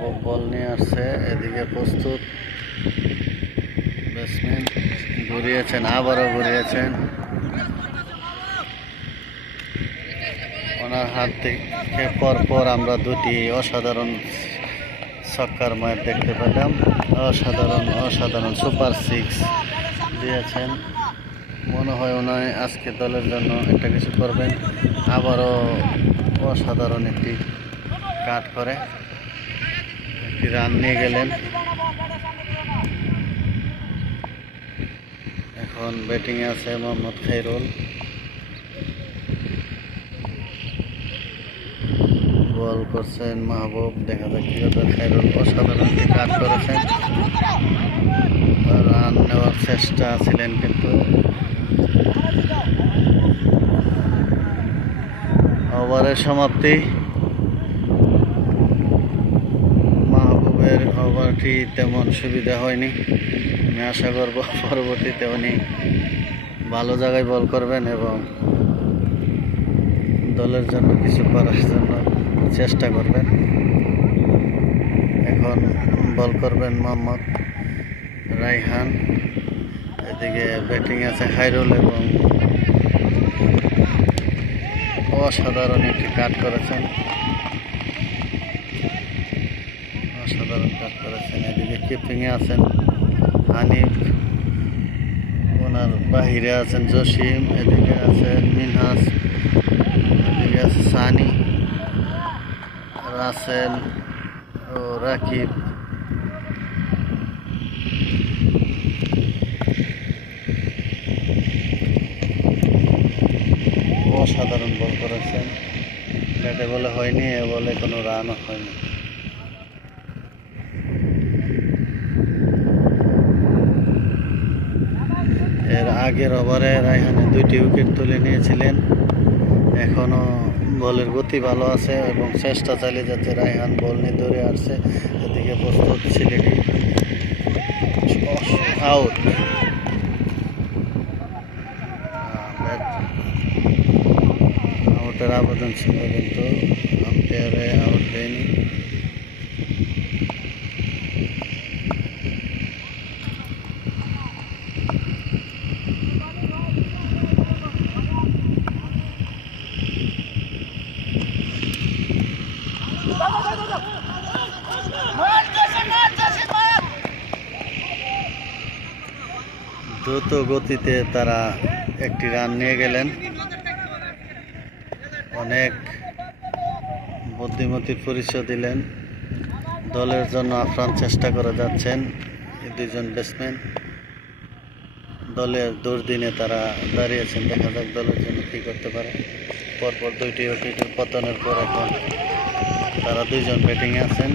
মাহবুব বল নিয়ে আসছে, এদিকে প্রস্তুত ব্যাটসম্যান, ঘুরিয়েছেন, আবারও ঘুরিয়েছেন। ওনার হাত থেকে পরপর আমরা দুটি অসাধারণ ছক্কার মার দেখতে পেলাম। অসাধারণ সুপার সিক্স দিয়েছেন। মনে হয় ওনায় আজকে দলের জন্য একটা কিছু করবেন। আবারও অসাধারণ একটি কাট করে একটি রান নিয়ে গেলেন। এখন ব্যাটিংয়ে আছে মোহাম্মদ খাইরুল। বল করছেন মাহবুব, দেখা যাক কি কথা। খাইরুল অসাধারণ একটি কাট করেছেন, রান নেওয়ার চেষ্টা ছিলেন কিন্তু ওভারের সমাপ্তি। মাহবুবের ওভারটি তেমন সুবিধা হয়নি। আমি আশা করব পরবর্তীতে উনি ভালো জায়গায় বল করবেন এবং দলের জন্য কিছু করার জন্য চেষ্টা করবেন। এখন বল করবেন মোহাম্মদ রায়হান, এদিকে ব্যাটিং আছে খাইরুল এবং অসাধারণ একটি কাট করেছেন, এদিকে কিপিংয়ে আছেন হানিফ, ওনার বাহিরে আছেন জসিম, এদিকে আছেন মিনহাস, এদিকে আছে সানি, রাসেল ও রাকিব। অসাধারণ বল করেছেন, ব্যাটে বলে হয়নি, এ বলে কোনো রানও হয়নি। এর আগের ওভারে রায়হানে 2টি উইকেট তুলে নিয়েছিলেন। এখনও বলের গতি ভালো আছে এবং চেষ্টা চালিয়ে যাচ্ছে। রায়হান বল নিয়ে ধরে আসছে, এদিকে প্রস্তুত সিলেটি, আউট। আউটের আবেদন ছিল কিন্তু আম্পায়ারে আউট দেয়নি। দ্রুত গতিতে তারা একটি রান নিয়ে গেলেন। অনেক বুদ্ধিমতির পরিচয় দিলেন, দলের জন্য আপ্রাণ চেষ্টা করে যাচ্ছেন এই দুইজন ব্যাটসম্যান। দলের দুর্দিনে তারা দাঁড়িয়েছেন, দেখা যাক দলের জন্য কী করতে পারে। পরপর 2টি উইকেটের পতনের পর এখন তারা দুইজন ব্যাটিংয়ে আছেন,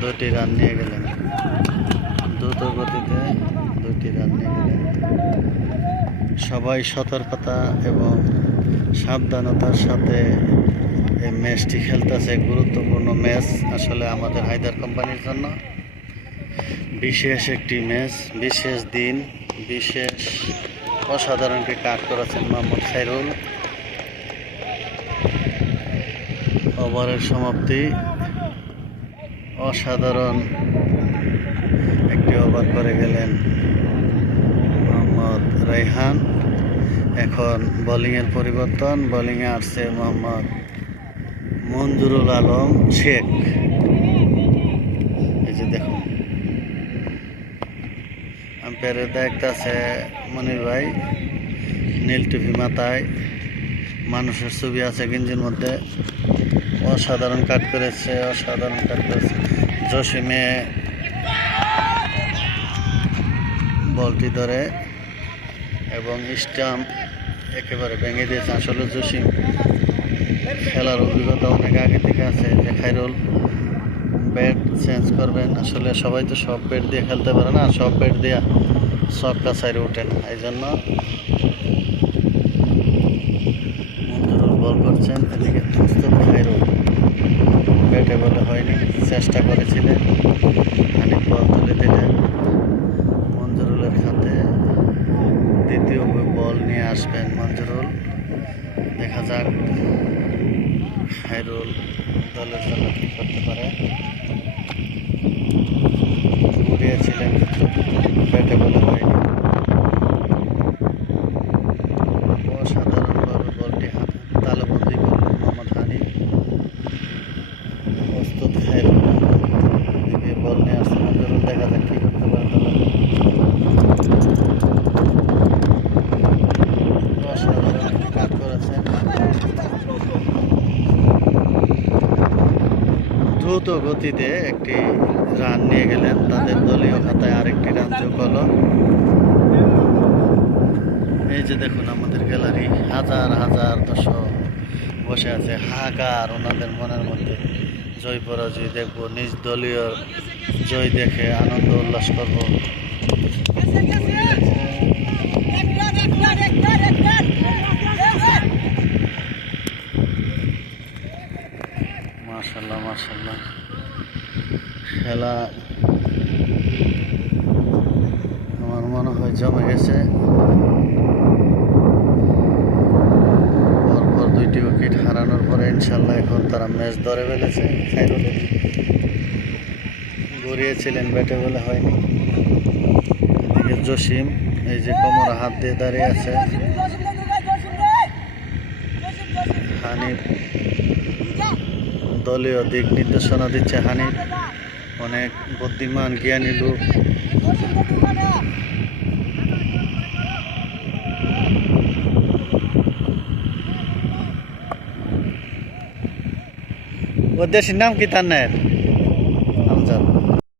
2টি রান নিয়ে গেলেন, দ্রুত গতিতে 2টি রান নিয়ে গেলেন। সবাই সতর্কতা এবং সাবধানতার সাথে এই ম্যাচটি খেলতেছে। গুরুত্বপূর্ণ ম্যাচ আসলে আমাদের হায়দার কোম্পানির জন্য। বিশেষ একটি ম্যাচ, বিশেষ দিন, বিশেষ অসাধারণ একটি কাট করেছেন মোহাম্মদ খাইরুল। ওভারের সমাপ্তি, অসাধারণ একটি ওভার করে গেলেন মোহাম্মদ রায়হান। এখন বোলিংয়ের পরিবর্তন, বোলিংয়ে আসছে মোহাম্মদ মঞ্জুরুল আলম শেখ। এই যে দেখুন, আম্পায়ারের দায়িত্ব আছে মনির ভাই, নীল টুপি মাথায়, মানুষের ছবি আছে গেঞ্জির মধ্যে। অসাধারণ কাট করেছে, জসিমে বলটি ধরে এবং স্টাম্প একেবারে ভেঙে দিয়েছে। আসলে জসিম খেলার অভিজ্ঞতা অনেক আগে থেকে আছে। যে খাইরুল ব্যাট চেঞ্জ করবেন, আসলে সবাই তো সব ব্যাট দিয়ে খেলতে পারে না, সব ব্যাট দিয়ে ছক্কা সাইডে ওঠেন, এই জন্য মঞ্জুরুল বল করছেন। এদিকে প্রস্তুত খাইরুল, ব্যাটে বলে হয়নি, চেষ্টা করেছিলেন, হানিফ বল তুলে দিলেন মঞ্জুরুলের হাতে। দ্বিতীয় বল নিয়ে আসবেন মঞ্জুরুল, দেখা যাক খায়রুল দলের জন্য কি করতে পারে। গড়িয়েছিলেন কিন্তু ব্যাটে বলে হয়নি। অসাধারণভাবে বলটি তালুবন্দি করলেন মোহাম্মদ হানিফ। প্রস্তুত খায়রুল, এদিকে বল নিয়ে আসছে নজরুল, দেখা যাক কি করতে পারে তারা। অসাধারণ কাজ করেছেন। দ্রুত গতিতে একটি রান নিয়ে গেলেন, তাদের দলীয় খাতায় আরেকটি রান যোগ হলো। এই যে দেখুন আমাদের গ্যালারি, হাজার হাজার দর্শক বসে আছে, হাহাকার ওনাদের মনের মধ্যে। জয় পরাজয় দেখবো, নিজ দলীয় জয় দেখে আনন্দ উল্লাস করব। মাশাআল্লাহ মাশাআল্লাহ, খেলা আমার মনে হয় জমে গেছে। পরপর 2টি উইকেট হারানোর পরে ইনশাল্লাহ এখন তারা ম্যাচ ধরে ফেলেছে। খায়রুলের গড়িয়েছিলেন ব্যাটে বলে হয়নি। এদিকে জসিম, এই যে কোমরে হাত দিয়ে দাঁড়িয়ে আছে। হানিফ দলীয় দিক নির্দেশনা দিচ্ছে। হানিফ অনেক বুদ্ধিমান জ্ঞানী লোক। ওর দেশের নাম কি তার?